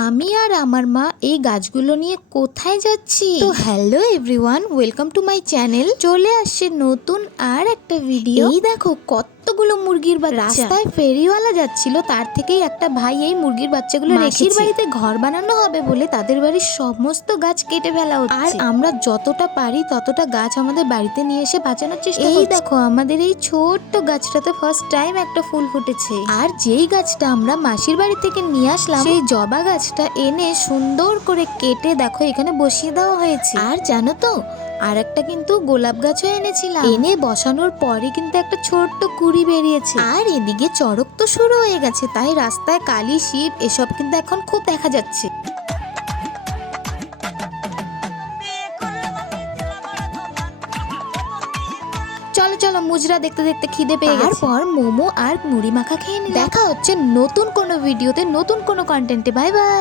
আমি আর আমার মা এই গাছগুলো নিয়ে কোথায় যাচ্ছি। তো hello everyone, welcome to my channel. চলে আসছে নতুন আর একটা ভিডিও। এই দেখো কতগুলো মুরগির বাচ্চা। রাস্তায় ফেরিওয়ালা যাচ্ছিল, তার থেকেই একটা ভাই এই মুরগির বাচ্চাগুলো রেখেছে। বাড়িতে ঘর বানানো হবে বলে তাদের বাড়ির সমস্ত গাছ কেটে ফেলা হচ্ছে, আর আমরা যতটা পারি ততটা গাছ আমাদের বাড়িতে নিয়ে এসে বাঁচানোর চেষ্টা করছি। এই দেখো আমাদের এই ছোট্ট গাছটাতে ফার্স্ট টাইম একটা ফুল ফুটেছে। আর যেই গাছটা আমরা মাসির বাড়ি থেকে নিয়ে আসলাম, সেই জবা গাছটা এনে সুন্দর করে কেটে দেখো এখানে বসিয়ে দেওয়া হয়েছে। আর জানো তো, আর একটা কিন্তু গোলাপ গাছও এনেছিলাম, এনে বসানোর পরে কিন্তু একটা ছোট্ট কুড়ি বেরিয়েছে। আর এদিকে চড়ক তো শুরু হয়ে গেছে, তাই রাস্তায় কালী, শিব এসব কিন্তু এখন খুব দেখা যাচ্ছে। চলো চলো, মুজরা দেখতে দেখতে খিদে পেয়ে গেছে। তারপর মোমো আর মুড়ি মাখা খেয়ে নিলাম। দেখা হচ্ছে নতুন কোনো ভিডিওতে, নতুন কোনো কন্টেন্টে। Bye by.